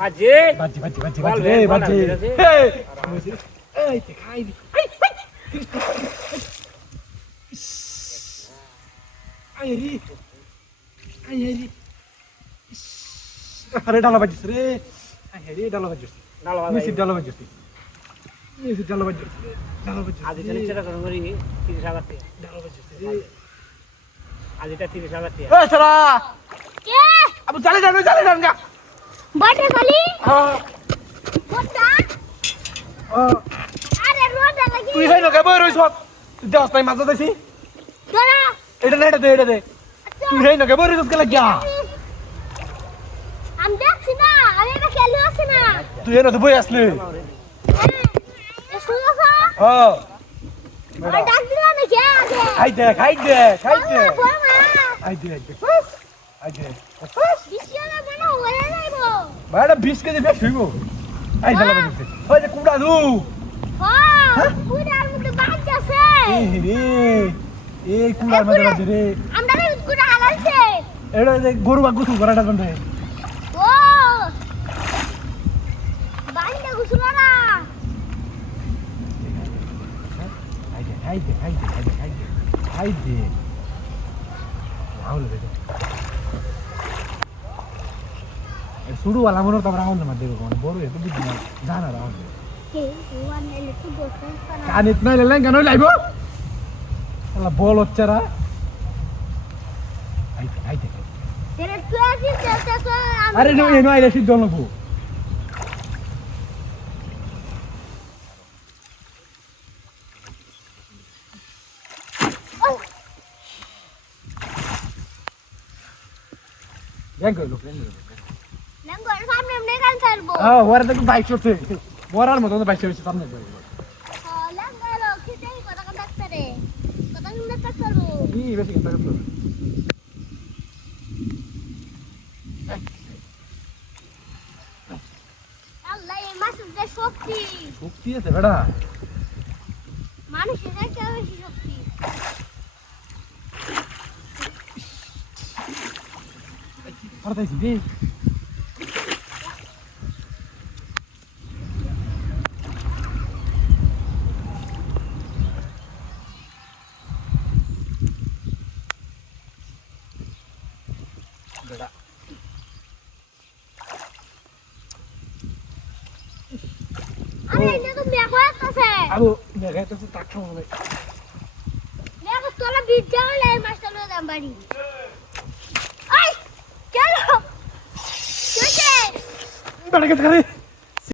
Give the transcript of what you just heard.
বাজে রে বাজে এই তে খাই আই আরে ডালা বাজিস রে ডালা বাজিস ডালা বাজিস আজ এটা নিচে রাখো মরি 30,000 টাকা ডালা বাজিস রে আজ এটা 30,000 টাকা এ সারা কে আবু চলে যান গা বাটে খালি হ্যাঁ কোটা আরে রোড লাগি তুই হেন কে বই রইছ তুই দেখ নাই মাছ দিছি তোরা এটা দে তুই হেন কে বই রইছ কে লাগিয়া আমি দেখছি না আমি এটা খেলে আছি না তুই হেন তো বই আসলে এ শুনছো হ্যাঁ ওই ডাক দিলা না কে আগে খাই দে আই দে বিশালা মনে হয়ে যাইবো বাড়া 20 কেজি বেশ হইবো আই ডালা বাজিস ওই যে কুড়া দু হ্যাঁ কুড়ার মধ্যে বাজ আছে এই কুড়ার মধ্যে বাজে রে আমরা কুড়া হালালছে এটা যে গরু বাগু তু করাটা কোন রে ও বাইরে গুছলারা হাই দে রাহুল রে শুরু वाला মনে তো রাহুল না দেখো কোন বড় এত বুদ্ধি না জানা রাহুল কে ওয়ান এলে তো দোস্ত করা কান ইতনা লেলেন কেন লাইবো আল্লাহ বল হচ্ছেরা হাই দে তেরে তুই আসিস তো আরে নো আইলে সিদ্ধ নবো লঙ্গর সামনে এমনি গান ছাড়বো ওরা তো বাইক চলছে মরার মতো বাইক চলছে সামনে লঙ্গর খিদে কথা কথা ডাক্তারে কথা শুনতে ডাক্তারবো কি বেশি কথা করলো আল্লাহ এই মাসের যে শক্তি শক্তি আছে বেটা মানুষের একটা বেশি শক্তি পারতাইছি রে বেটা আরে এটা তো দেখো আছে আবু দেখাইতে তো তাক হবে দেখো তোলা বিদ্যালয় এই মাসটা লয়ে যাম বাড়ি আই চলো চলে বেটা কে করে